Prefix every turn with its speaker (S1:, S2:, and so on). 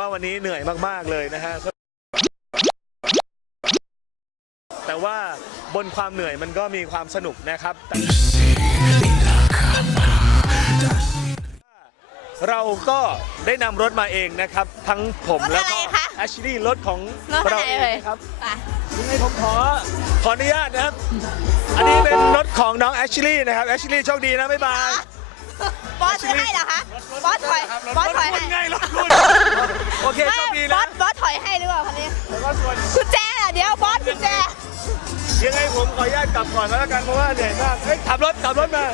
S1: ว่าวันนี้เหนื่อยมาก ๆ เลยนะฮะ แต่ว่าบนความเหนื่อยมันก็มีความสนุกนะครับแต่เราก็ได้นำรถมาเองนะครับ ทั้งผมแล้วก็
S2: รถอะไรคะ
S1: แอชลี่รถของ
S2: รถอะไร
S1: เราเอง
S2: เอ่ย
S1: นะครับ
S2: ไป
S1: ยังไงผมขอขออนุญาตนะครับ อันนี้เป็นรถของน้องแอชลี่นะครับแอชลี่โชคดีนะบ๊ายบาย
S2: บอสซื้อให้เหรอคะบอสถ อ
S1: อนุญาตกลับก่อนแล้วกันเพราะว่าเหนื่อยมากเฮ้ยขับรถขับรถมา